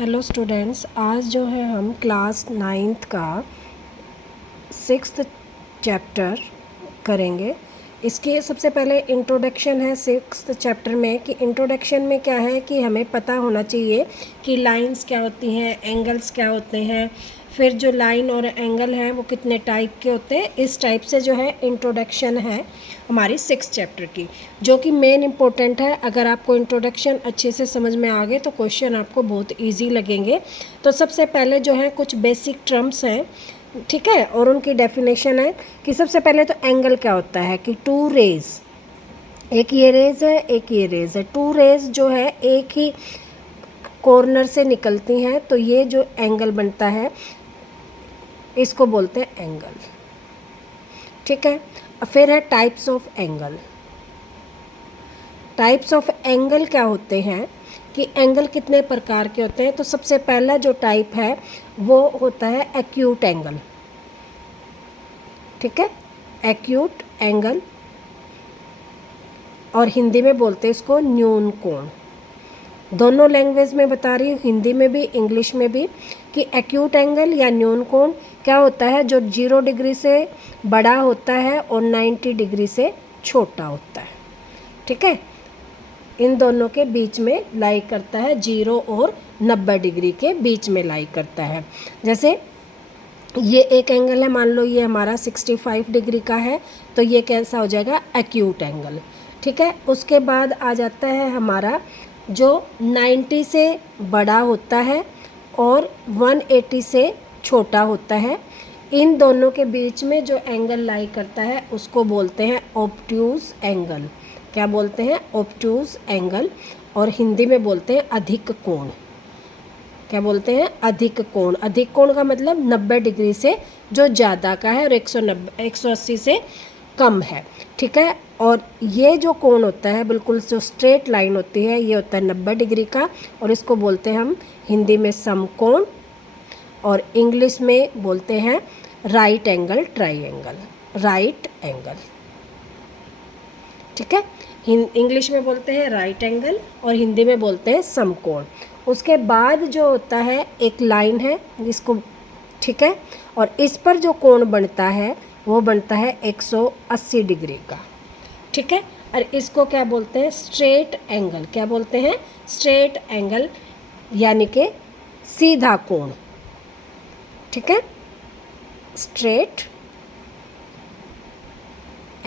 Hello students, आज जो है हम क्लास 9th का 6th चैप्टर करेंगे। इसके सबसे पहले इंट्रोडक्शन है 6th चैप्टर में कि इंट्रोडक्शन में क्या है कि हमें पता होना चाहिए कि लाइंस क्या होती हैं, एंगल्स क्या होते हैं, फिर जो लाइन और एंगल हैं वो कितने टाइप के होते हैं। इस टाइप से जो है इंट्रोडक्शन है हमारी 6th चैप्टर की, जो कि मेन इम्पोर्टेंट है। अगर आपको इंट्रोडक्शन अच्छे से समझ में आ गए तो क्वेश्चन आपको बहुत इजी लगेंगे। तो सबसे पहले जो है कुछ बेसिक टर्म्स हैं, ठीक है, और उनकी डेफिनेशन है कि सबसे पहले तो एंगल क्या होता है कि टू रेज, एक ये रेज है एक ये रेज है, टू रेज जो है एक ही कॉर्नर से निकलती हैं, तो ये जो एंगल बनता है इसको बोलते हैं एंगल, ठीक है। फिर है types of angle. Types of angle क्या होते हैं कि एंगल कितने प्रकार के होते हैं। तो सबसे पहला जो टाइप है वो होता है एक्यूट एंगल, ठीक है, एक्यूट एंगल, और हिंदी में बोलते हैं इसको न्यून कोण। दोनों लैंग्वेज में बता रही हूँ, हिंदी में भी इंग्लिश में भी, कि एक्यूट एंगल या न्यून कोण क्या होता है, जो 0 डिग्री से बड़ा होता है और 90 डिग्री से छोटा होता है, ठीक है। इन दोनों के बीच में लाई करता है, 0 और 90 डिग्री के बीच में लाई करता है। जैसे ये एक एंगल है, मान लो ये हमारा 65 डिग्री का है, तो ये कैसा हो जाएगा, एक्यूट एंगल, ठीक है। उसके बाद आ जाता है हमारा जो 90 से बड़ा होता है और 180 से छोटा होता है। इन दोनों के बीच में जो एंगल लाई करता है उसको बोलते हैं ऑब्ट्यूज एंगल। क्या बोलते हैं, ऑब्ट्यूज एंगल, और हिंदी में बोलते हैं अधिक कोण। क्या बोलते हैं, अधिक कोण। अधिक कोण का मतलब 90 डिग्री से जो ज़्यादा का है और 180 से कम है, ठीक है। और ये जो कोण होता है, बिल्कुल जो स्ट्रेट लाइन होती है, ये होता है 90 डिग्री का, और इसको बोलते हैं हम हिंदी में समकोण, और इंग्लिश में बोलते हैं right angle triangle, right angle, ठीक है। इंग्लिश में बोलते हैं राइट एंगल और हिंदी में बोलते हैं समकोण। उसके बाद जो होता है एक लाइन है जिसको, ठीक है, और इस पर जो कोण बनता है वो बनता है 180 डिग्री का, ठीक है। और इसको क्या बोलते हैं, स्ट्रेट एंगल। क्या बोलते हैं, स्ट्रेट एंगल, यानी कि सीधा कोण, ठीक है, स्ट्रेट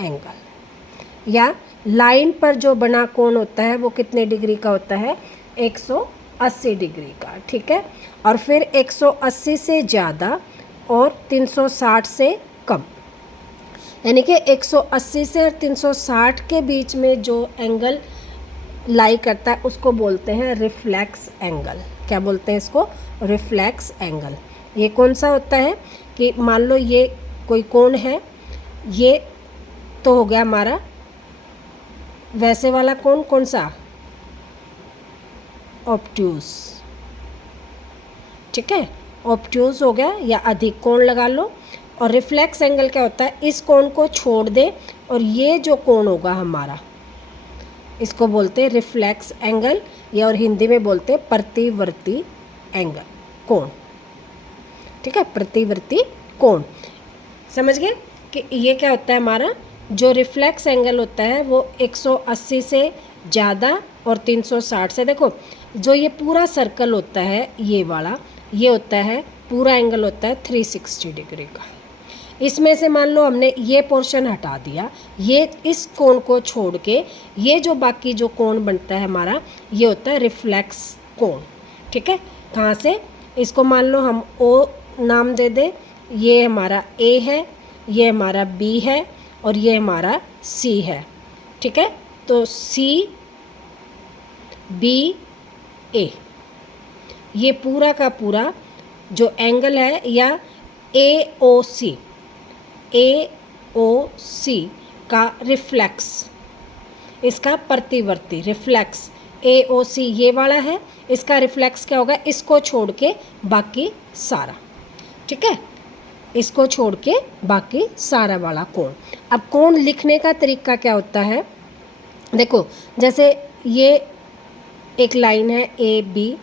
एंगल। या लाइन पर जो बना कोण होता है वो कितने डिग्री का होता है, 180 डिग्री का, ठीक है। और फिर 180 से ज़्यादा और 360 से कम, यानी कि 180 से और 360 के बीच में जो एंगल लाई करता है उसको बोलते हैं रिफ्लेक्स एंगल। क्या बोलते हैं इसको, रिफ्लेक्स एंगल। ये कौन सा होता है कि मान लो ये कोई कोण है, ये तो हो गया हमारा वैसे वाला कोण, कौन सा, ऑब्ट्यूज, ठीक है, ऑब्ट्यूज हो गया, या अधिक कोण लगा लो। और रिफ्लेक्स एंगल क्या होता है, इस कोण को छोड़ दे और ये जो कोण होगा हमारा, इसको बोलते हैं रिफ्लेक्स एंगल, या और हिंदी में बोलते हैं प्रतिवर्ती एंगल, कोण, ठीक है, प्रतिवर्ती कोण। समझ गए कि ये क्या होता है हमारा, जो रिफ्लेक्स एंगल होता है वो 180 से ज़्यादा और 360 से, देखो जो ये पूरा सर्कल होता है ये वाला, ये होता है पूरा एंगल होता है 360 डिग्री का। इसमें से मान लो हमने ये पोर्शन हटा दिया, ये इस कोण को छोड़ के ये जो बाकी जो कोण बनता है हमारा, ये होता है रिफ्लेक्स कोण, ठीक है। कहाँ से, इसको मान लो हम ओ नाम दे दें, ये हमारा ए है, ये हमारा बी है और ये हमारा सी है, ठीक है। तो सी बी ए, ये पूरा का पूरा जो एंगल है, या ए ओ सी का रिफ्लेक्स, इसका प्रतिवर्ती रिफ्लेक्स, ए ओ सी ये वाला है, इसका रिफ्लेक्स क्या होगा, इसको छोड़ के बाकी सारा, ठीक है, इसको छोड़ के बाकी सारा वाला कोण। अब कोण लिखने का तरीका क्या होता है, देखो जैसे ये एक लाइन है ए बी,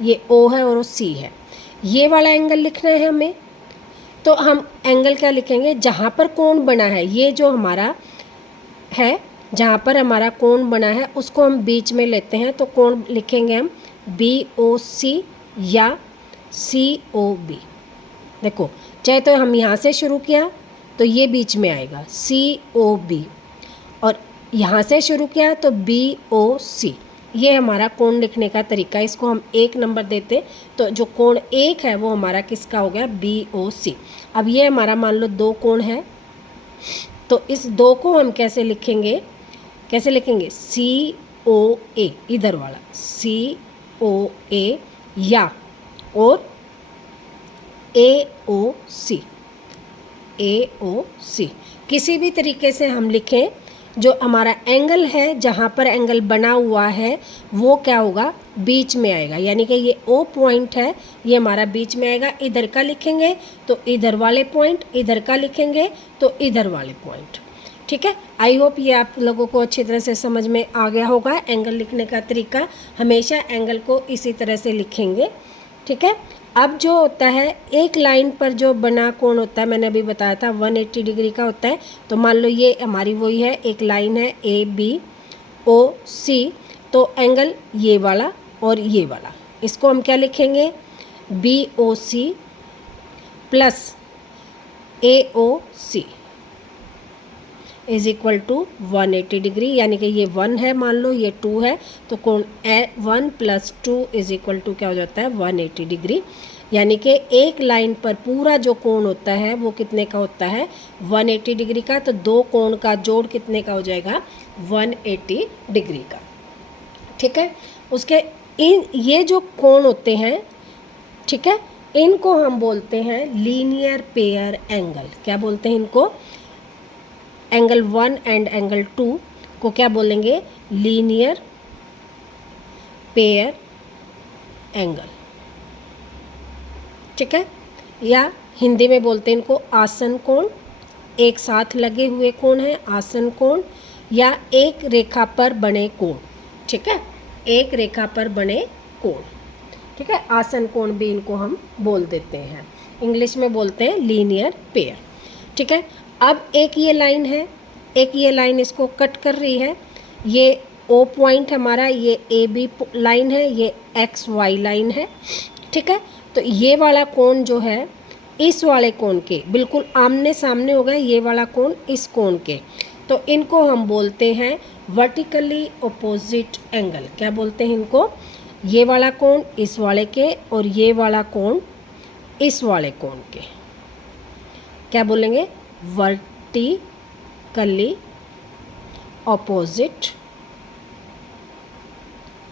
ये ओ है और वो सी है। ये वाला एंगल लिखना है हमें, तो हम एंगल क्या लिखेंगे, जहाँ पर कोण बना है, ये जो हमारा है, जहाँ पर हमारा कोण बना है उसको हम बीच में लेते हैं, तो कोण लिखेंगे हम बी ओ सी या सी ओ बी। देखो, चाहे तो हम यहाँ से शुरू किया तो ये बीच में आएगा सी ओ बी, और यहाँ से शुरू किया तो बी ओ सी। ये हमारा कोण लिखने का तरीका है। इसको हम 1 नंबर देते, तो जो कोण 1 है वो हमारा किसका हो गया, बी ओ सी। अब ये हमारा मान लो 2 कोण है, तो इस 2 को हम कैसे लिखेंगे, कैसे लिखेंगे, सी ओ ए, इधर वाला सी ओ ए, या और ए ओ सी, ए ओ सी। किसी भी तरीके से हम लिखें, जो हमारा एंगल है, जहाँ पर एंगल बना हुआ है वो क्या होगा, बीच में आएगा। यानी कि ये ओ पॉइंट है, ये हमारा बीच में आएगा। इधर का लिखेंगे तो इधर वाले पॉइंट, इधर का लिखेंगे तो इधर वाले पॉइंट। ठीक है, आई होप ये आप लोगों को अच्छी तरह से समझ में आ गया होगा। एंगल लिखने का तरीका, हमेशा एंगल को इसी तरह से लिखेंगे। ठीक है, अब जो होता है एक लाइन पर जो बना कोण होता है, मैंने अभी बताया था 180 डिग्री का होता है। तो मान लो ये हमारी वही है, एक लाइन है ए बी ओ सी, तो एंगल ये वाला और ये वाला, इसको हम क्या लिखेंगे, B O C plus A O C is equal to 180 degree. यानी कि ये 1 है, मान लो ये 2 है, तो कोण 1 + 2 इज इक्वल टू क्या हो जाता है, 180 डिग्री। यानी कि एक लाइन पर पूरा जो कोण होता है वो कितने का होता है, 180 डिग्री का। तो 2 कोण का जोड़ कितने का हो जाएगा, 180 डिग्री का। ठीक है, उसके ये जो कोण होते हैं, ठीक है, इनको हम बोलते हैं लीनियर पेयर एंगल। क्या बोलते हैं इनको, एंगल 1 एंड एंगल 2 को क्या बोलेंगे, लीनियर पेयर एंगल। ठीक है, या हिंदी में बोलते हैं इनको आसन कोण। एक साथ लगे हुए कोण है आसन कोण, या एक रेखा पर बने कोण। ठीक है, एक रेखा पर बने कोण। ठीक है, आसन कोण भी इनको हम बोल देते हैं, इंग्लिश में बोलते हैं लीनियर पेयर। ठीक है, अब एक ये लाइन है, एक ये लाइन इसको कट कर रही है। ये ओ पॉइंट हमारा, ये ए बी लाइन है, ये एक्स वाई लाइन है। ठीक है, तो ये वाला कोण जो है इस वाले कोण के बिल्कुल आमने सामने हो गया, ये वाला कोण इस कोण के, तो इनको हम बोलते हैं वर्टिकली अपोजिट एंगल। क्या बोलते हैं इनको, ये वाला कोण इस वाले के और ये वाला कोण इस वाले कोण के, क्या बोलेंगे, वर्टिकली अपोजिट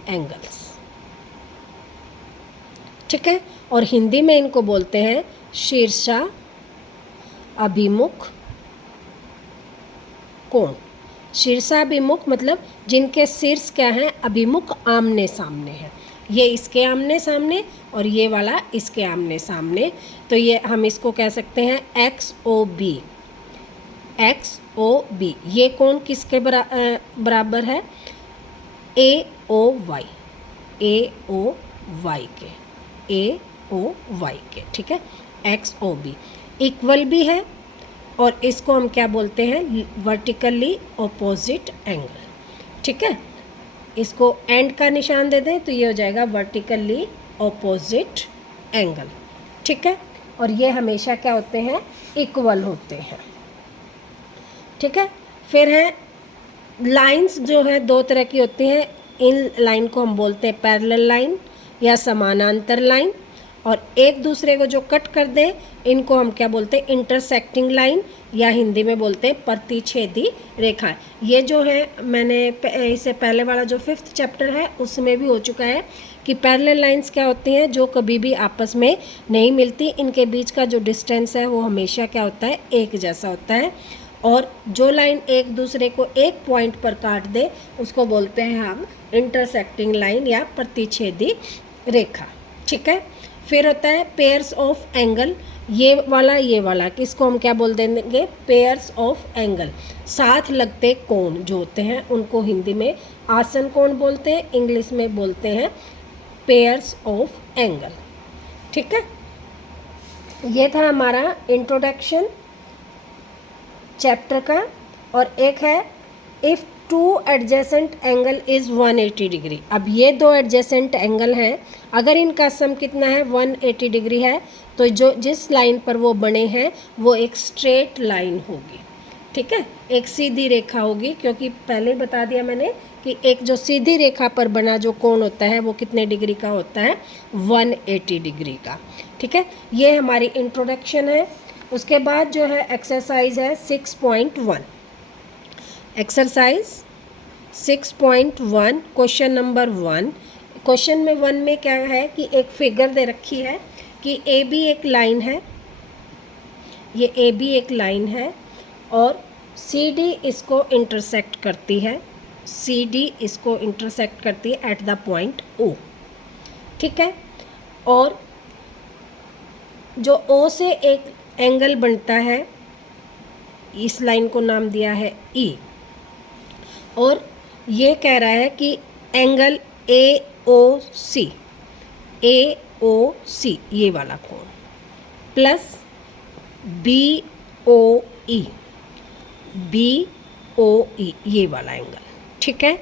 एंगल्स। ठीक है, और हिंदी में इनको बोलते हैं शीर्षा अभिमुख कोण। शीर्षाभिमुख मतलब जिनके शीर्ष क्या हैं, अभिमुख आमने सामने हैं। ये इसके आमने सामने और ये वाला इसके आमने सामने, तो ये हम इसको कह सकते हैं X O B. X O B, ये कोण किसके बराबर है, A O Y, A O Y के, ए ओ वाई के। ठीक है, एक्स ओ बी इक्वल भी है, और इसको हम क्या बोलते हैं, वर्टिकली अपोजिट एंगल। ठीक है, इसको एंड का निशान दे दें तो ये हो जाएगा वर्टिकली अपोजिट एंगल। ठीक है, और ये हमेशा क्या होते हैं, इक्वल होते हैं। ठीक है, फिर है लाइंस जो है 2 तरह की होती हैं। इन लाइन को हम बोलते हैं पैरेलल लाइन या समानांतर लाइन, और एक दूसरे को जो कट कर दें इनको हम क्या बोलते हैं, इंटरसेक्टिंग लाइन, या हिंदी में बोलते हैं प्रतिच्छेदी रेखा। ये जो है मैंने इससे पहले वाला जो 5th चैप्टर है उसमें भी हो चुका है कि पैरेलल लाइंस क्या होती हैं, जो कभी भी आपस में नहीं मिलती। इनके बीच का जो डिस्टेंस है वो हमेशा क्या होता है, एक जैसा होता है। और जो लाइन एक दूसरे को एक पॉइंट पर काट दे उसको बोलते हैं हम इंटरसेक्टिंग लाइन या प्रतिच्छेदी रेखा। ठीक है, फिर होता है पेयर्स ऑफ एंगल। ये वाला किसको हम क्या बोल देंगे, पेयर्स ऑफ एंगल। साथ लगते कोण जो होते हैं उनको हिंदी में आसन कोण बोलते हैं, इंग्लिश में बोलते हैं पेयर्स ऑफ एंगल। ठीक है, ये था हमारा इंट्रोडक्शन चैप्टर का। और एक है if two adjacent angle is 180 degree. अब ये दो एडजेसेंट एंगल हैं, अगर इनका सम कितना है 180 डिग्री है, तो जो जिस लाइन पर वो बने हैं वो एक स्ट्रेट लाइन होगी। ठीक है, एक सीधी रेखा होगी, क्योंकि पहले ही बता दिया मैंने कि एक जो सीधी रेखा पर बना जो कोण होता है वो कितने डिग्री का होता है, 180 डिग्री का। ठीक है, ये हमारी इंट्रोडक्शन है। उसके बाद जो है एक्सरसाइज है 6.1। Exercise 6.1 question number 1। क्वेश्चन में 1 में क्या है कि एक फिगर दे रखी है कि ए बी एक लाइन है, ये ए बी एक लाइन है और सी डी इसको इंटरसेक्ट करती है, सी डी इसको इंटरसेक्ट करती है एट द पॉइंट ओ। ठीक है, और जो ओ से एक एंगल बनता है, इस लाइन को नाम दिया है ई, और ये कह रहा है कि angle A O C, A O सी ये वाला कोण प्लस बी ओ ई, बी ओ ई ये वाला एंगल, ठीक है,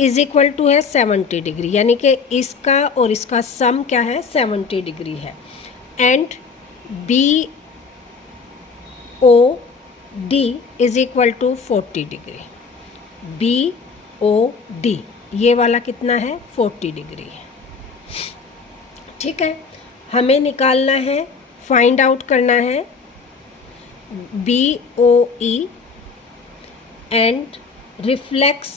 इज इक्वल टू है 70 डिग्री, यानी कि इसका और इसका सम क्या है 70 डिग्री है। And B O D is equal to 40 degree, B O D ये वाला कितना है 40 डिग्री है। ठीक है, हमें निकालना है, फाइंड आउट करना है B O E and reflex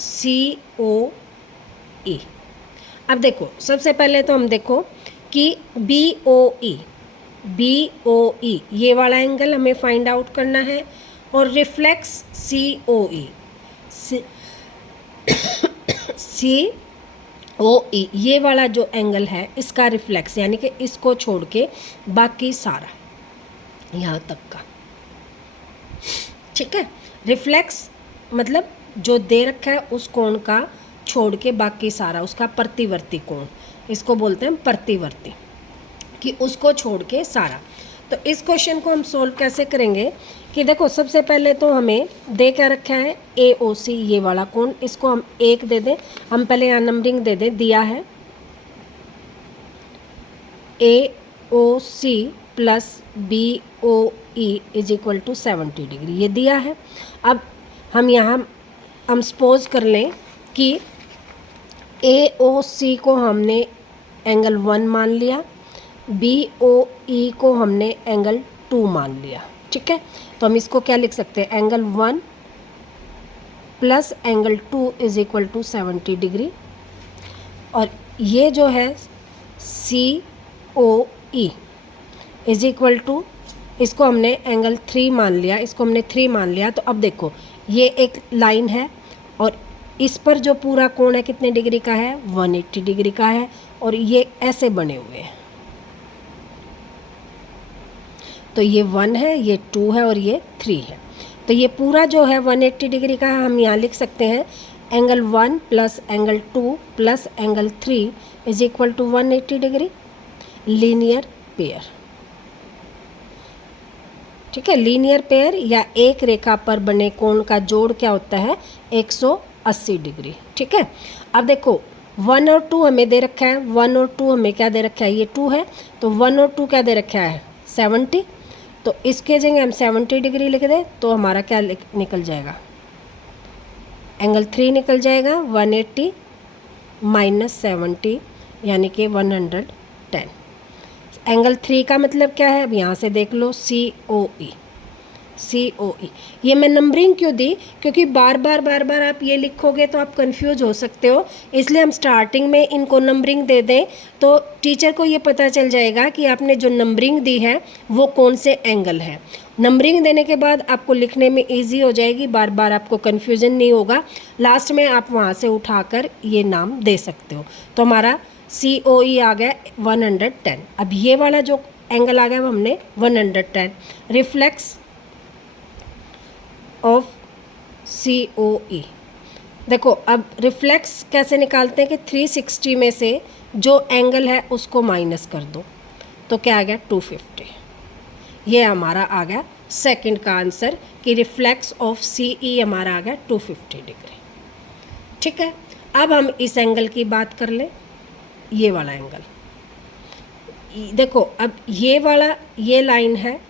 C O E. अब देखो, सबसे पहले तो हम देखो कि बी ओ ई, बी ओ ई ये वाला एंगल हमें फाइंड आउट करना है, और रिफ्लेक्स सी ओ ई, सी ओ ई ये वाला जो एंगल है इसका रिफ्लेक्स, यानी कि इसको छोड़ के बाकी सारा यहाँ तक का। ठीक है, रिफ्लेक्स मतलब जो दे रखा है उस कोण का छोड़ के बाकी सारा, उसका प्रतिवर्ती कोण, इसको बोलते हैं प्रतिवर्ती, कि उसको छोड़ के सारा। तो इस क्वेश्चन को हम सोल्व कैसे करेंगे कि देखो, सबसे पहले तो हमें दे क्या रखा है ए ओ सी ये वाला कोण, इसको हम 1 दे दें, हम पहले यहाँ नंबरिंग दे दें, दिया है A O C plus B O E is equal to 70 degree, ये दिया है। अब हम यहाँ हम सपोज कर लें कि ए ओ सी को हमने एंगल 1 मान लिया, बी ओ ई को हमने एंगल 2 मान लिया। ठीक है, तो हम इसको क्या लिख सकते हैं, angle 1 plus angle 2 is equal to 70 degree. और ये जो है C O E is equal to, इसको हमने एंगल 3 मान लिया, इसको हमने 3 मान लिया। तो अब देखो, ये एक लाइन है और इस पर जो पूरा कोण है कितने डिग्री का है 180 डिग्री का है, और ये ऐसे बने हुए हैं। तो ये 1 है, ये 2 है और ये 3 है। तो ये पूरा जो है 180 डिग्री का है, हम यहाँ लिख सकते हैं angle 1 plus angle 2 plus angle 3 is equal to 180 degree, linear pair. ठीक है, लीनियर पेयर या एक रेखा पर बने कोण का जोड़ क्या होता है 180 डिग्री। ठीक है, अब देखो 1 और 2 हमें दे रखा है, 1 और 2 हमें क्या दे रखा है, ये 2 है, तो 1 और 2 क्या दे रखा है 70, तो इसके जगह हम 70 डिग्री लिख दें तो हमारा क्या निकल जाएगा, एंगल 3 निकल जाएगा, 180 माइनस 70 यानी कि 110। एंगल 3 का मतलब क्या है, अब यहाँ से देख लो सी ओ ई, सी ओ ई। ये मैं नंबरिंग क्यों दी, क्योंकि बार बार आप ये लिखोगे तो आप कंफ्यूज हो सकते हो, इसलिए हम स्टार्टिंग में इनको नंबरिंग दे दें तो टीचर को ये पता चल जाएगा कि आपने जो नंबरिंग दी है वो कौन से एंगल है। नंबरिंग देने के बाद आपको लिखने में ईजी हो जाएगी, बार बार आपको कन्फ्यूज़न नहीं होगा, लास्ट में आप वहाँ से उठाकर ये नाम दे सकते हो। तो हमारा सी ओ ई आ गया 110। अब ये वाला जो एंगल आ गया वो हमने 110, रिफ्लेक्स ऑफ सी ओ ई देखो अब रिफ्लेक्स कैसे निकालते हैं कि 360 में से जो एंगल है उसको माइनस कर दो, तो क्या आ गया 250। ये हमारा आ गया सेकंड का आंसर कि रिफ्लेक्स ऑफ CE हमारा आ गया 250 डिग्री। ठीक है, अब हम इस एंगल की बात कर लें, ये वाला एंगल। देखो अब ये वाला, ये लाइन है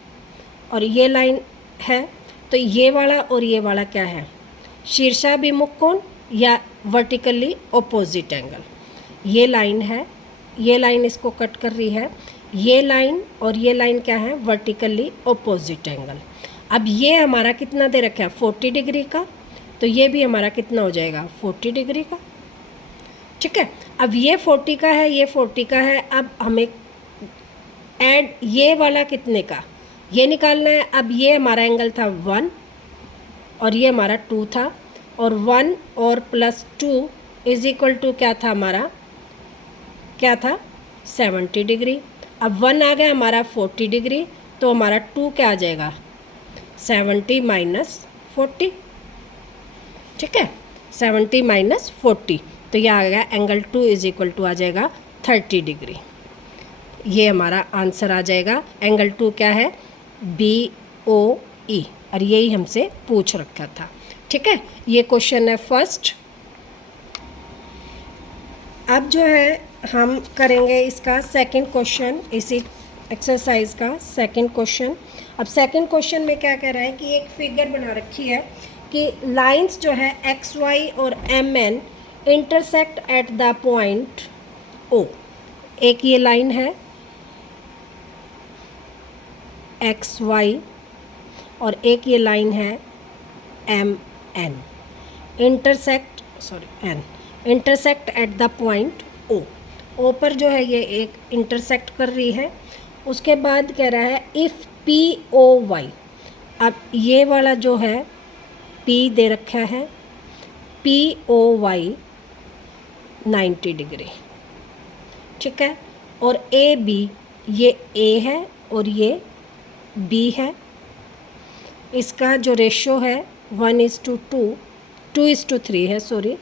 और ये लाइन है, तो ये वाला और ये वाला क्या है, शीर्षाभिमुख कोण या वर्टिकली ऑपोजिट एंगल। ये लाइन है, ये लाइन इसको कट कर रही है, ये लाइन और ये लाइन क्या है, वर्टिकली ऑपोजिट एंगल। अब ये हमारा कितना दे रखा है 40 डिग्री का, तो ये भी हमारा कितना हो जाएगा 40 डिग्री का। ठीक है, अब ये 40 का है, ये 40 का है, अब हमें ऐड ये वाला कितने का ये निकालना है। अब ये हमारा एंगल था 1 और ये हमारा 2 था, और 1 और +2 इज इक्वल टू क्या था हमारा, क्या था 70 डिग्री। अब 1 आ गया हमारा 40 डिग्री, तो हमारा 2 क्या आ जाएगा 70 - 40। ठीक है, 70 - 40, तो यह आ गया एंगल 2 इज इक्वल टू आ जाएगा 30 डिग्री। ये हमारा आंसर आ जाएगा। एंगल 2 क्या है, BOE, और यही हमसे पूछ रखा था। ठीक है, ये क्वेश्चन है फर्स्ट। अब जो है हम करेंगे इसका सेकंड क्वेश्चन, इसी एक्सरसाइज का सेकंड क्वेश्चन। अब सेकंड क्वेश्चन में क्या कह रहा है कि एक फिगर बना रखी है कि लाइंस जो है XY और MN intersect at the point O। एक ये लाइन है XY और एक ये लाइन है MN, intersect at the point O पर जो है ये एक इंटरसेक्ट कर रही है। उसके बाद कह रहा है इफ़ POY, अब ये वाला जो है P दे रखा है, POY 90 डिग्री। ठीक है, और AB, ये A है और ये B है। इसका जो रेशो है 1:2, 2:3 है, सॉरी।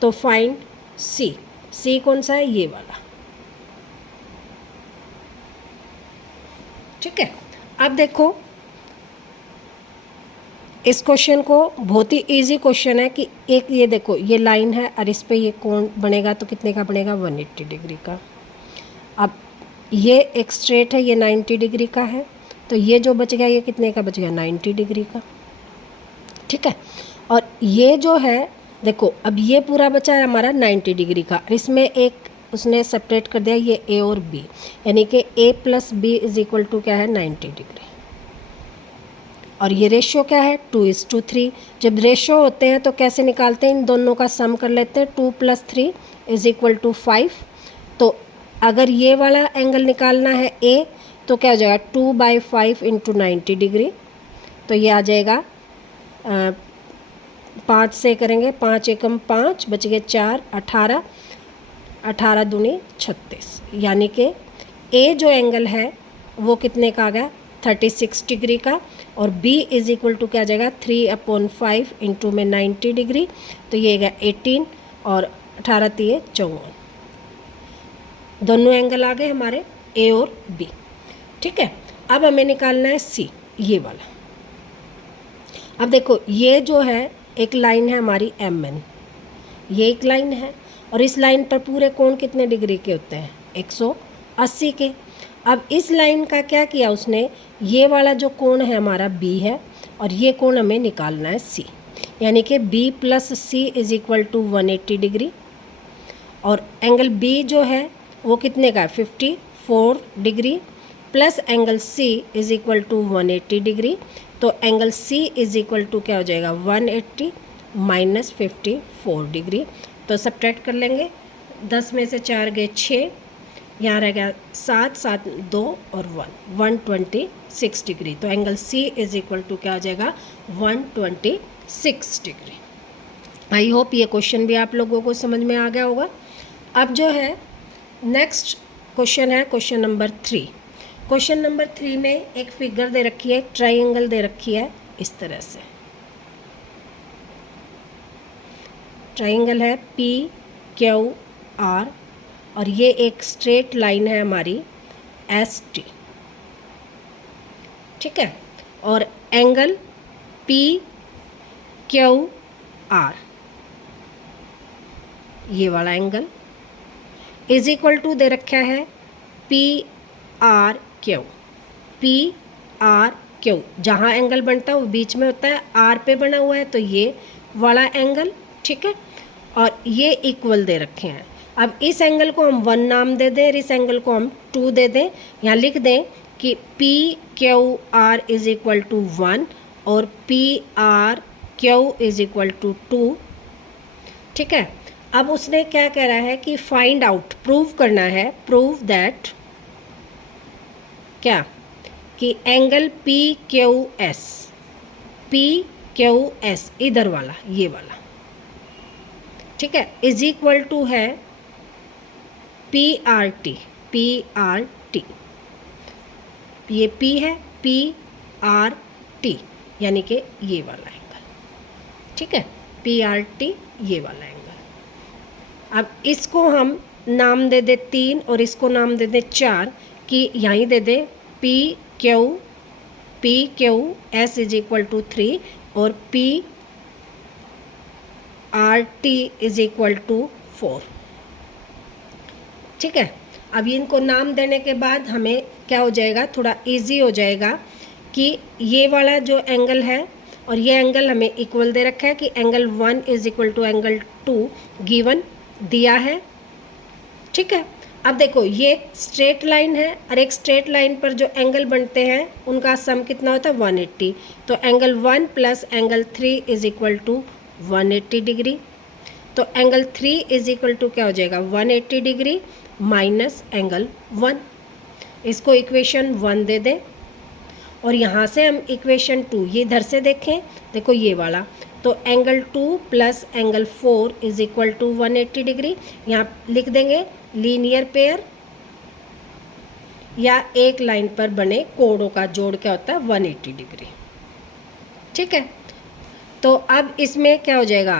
तो फाइंड C कौन सा है, ये वाला। ठीक है, अब देखो इस क्वेश्चन को, बहुत ही इजी क्वेश्चन है कि एक ये देखो ये लाइन है और इस पे ये कोण बनेगा, तो कितने का बनेगा 180 डिग्री का। अब ये एक स्ट्रेट है, ये 90 डिग्री का है, तो ये जो बच गया ये कितने का बच गया 90 डिग्री का। ठीक है, और ये जो है देखो अब ये पूरा बचा है हमारा 90 डिग्री का, इसमें एक उसने सेपरेट कर दिया ये A और B, यानी कि A + B is equal to क्या है 90 डिग्री। और ये रेशो क्या है 2:3। जब रेशो होते हैं तो कैसे निकालते हैं, इन दोनों का सम कर लेते हैं, 2 + 3 इज इक्वल टू 5। तो अगर ये वाला एंगल निकालना है A, तो क्या हो जाएगा 2/5 × 90 डिग्री, तो ये आ जाएगा 5 से करेंगे, 5 एकम 5 बच गए 4, 18, 18 दूनी 36, यानी कि A जो एंगल है वो कितने का आ गया 36 डिग्री का, और B इज इक्वल टू क्या आ जाएगा 3/5 इंटू में 90 डिग्री, तो ये गया 18 और 18 3 54। दोनों एंगल आ गए हमारे A और B। ठीक है, अब हमें निकालना है C, ये वाला। अब देखो ये जो है एक लाइन है हमारी MN, ये एक लाइन है, और इस लाइन पर पूरे कोण कितने डिग्री के होते हैं 180 के। अब इस लाइन का क्या किया उसने, ये वाला जो कोण है हमारा B है, और ये कोण हमें निकालना है C, यानी कि B + C is equal to 180 degree. और एंगल B जो है वो कितने का 54 degree, plus angle C is equal to 180 degree, तो angle C is equal to क्या हो जाएगा 180 - 54 डिग्री। तो सब्ट्रैक्ट कर लेंगे, 10 में से 4 गए 6, यहाँ रह गया 7, 7 2 और 1, 126 डिग्री। तो angle C is equal to क्या हो जाएगा 126 डिग्री। आई होप ये क्वेश्चन भी आप लोगों को समझ में आ गया होगा। अब जो है नेक्स्ट क्वेश्चन है क्वेश्चन नंबर 3। क्वेश्चन नंबर 3 में एक फिगर दे रखी है, ट्राइंगल दे रखी है इस तरह से। ट्राइंगल है पी क्यू आर, और ये एक स्ट्रेट लाइन है हमारी एस टी, ठीक है। और एंगल पी क्यू आर, ये वाला एंगल इज इक्वल टू दे रखा है P R Q, P R Q, जहाँ एंगल बनता है वो बीच में होता है, आर पे बना हुआ है तो ये वाला एंगल, ठीक है। और ये इक्वल दे रखे हैं। अब इस एंगल को हम 1 नाम दे दें और इस एंगल को हम 2 दे दें। यहाँ लिख दें कि P Q R is equal to 1 और P R Q is equal to 2, ठीक है। अब उसने क्या कह रहा है कि फाइंड आउट, प्रूव करना है, प्रूव दैट क्या, कि एंगल पी क्यू एस इधर वाला, ये वाला, ठीक है, इज इक्वल टू है पी आर टी, ये पी है, पी आर टी यानी कि ये वाला एंगल, ठीक है, पी आर टी ये वाला एंगल। अब इसको हम नाम दे दे 3 और इसको नाम दे दे 4, कि यहीं दे दे P Q S is equal to 3 और P R T is equal to 4, ठीक है। अब इनको नाम देने के बाद हमें क्या हो जाएगा, थोड़ा इजी हो जाएगा कि ये वाला जो एंगल है और ये एंगल हमें इक्वल दे रखा है कि angle 1 is equal to angle 2 given दिया है, ठीक है। अब देखो ये स्ट्रेट लाइन है और एक स्ट्रेट लाइन पर जो एंगल बनते हैं उनका सम कितना होता है 180, तो angle 1 plus angle 3 is equal to 180 degree, तो एंगल 3 इज इक्वल टू क्या हो जाएगा 180 डिग्री माइनस एंगल 1, इसको इक्वेशन 1 दे दें। और यहाँ से हम इक्वेशन 2 ये इधर से देखें, देखो ये वाला, तो angle 2 plus angle 4 is equal to 180 degree, यहाँ लिख देंगे लीनियर पेयर या एक लाइन पर बने कोणों का जोड़ क्या होता है 180 डिग्री, ठीक है। तो अब इसमें क्या हो जाएगा,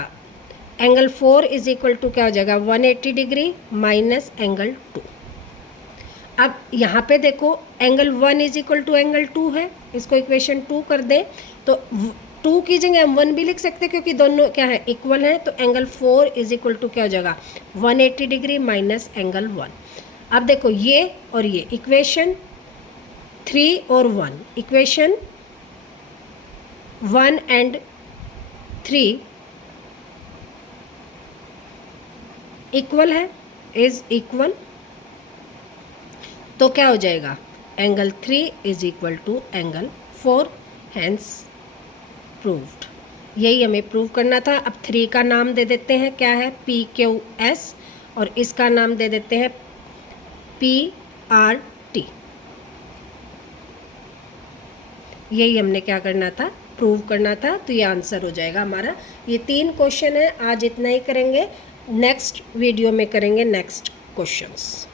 एंगल 4 इज इक्वल टू क्या हो जाएगा 180 डिग्री माइनस एंगल 2। अब यहाँ पे देखो angle 1 is equal to angle 2 है, इसको इक्वेशन 2 कर दें तो 2 की जगह हम 1 भी लिख सकते हैं क्योंकि दोनों क्या है इक्वल हैं, तो एंगल 4 इज इक्वल टू क्या हो जाएगा 180 डिग्री माइनस एंगल 1। अब देखो ये और ये इक्वेशन 3 और 1, इक्वेशन 1 एंड 3 इक्वल है, इज इक्वल, तो क्या हो जाएगा angle 3 is equal to angle 4, hence proved. यही हमें प्रूव करना था। अब 3 का नाम दे देते हैं क्या है पी क्यू एस और इसका नाम दे देते हैं पी आर टी। यही हमने क्या करना था प्रूव करना था, तो ये आंसर हो जाएगा हमारा। ये 3 क्वेश्चन है, आज इतना ही करेंगे, नेक्स्ट वीडियो में करेंगे नेक्स्ट क्वेश्चंस।